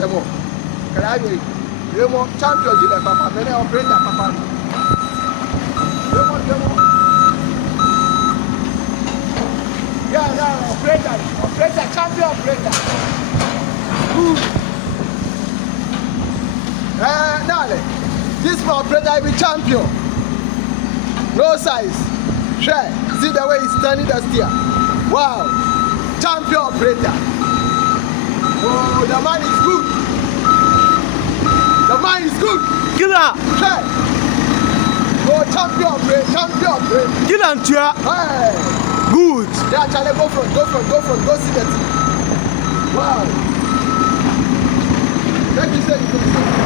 asemo. Kalaye. Remo champion di le papa, mene operator papa. Remo. Yeah, operator, champion operator. Nale, this my operator will be champion. No size. Share. See the way he's turning the steer. Wow. Champion operator. Oh, the man is good. The man is good. Killer. Share. Oh, champion operator. Killer and Tia. Hey. Good. Yeah, Charlie, go front. Go see the team. Wow. Let me say it.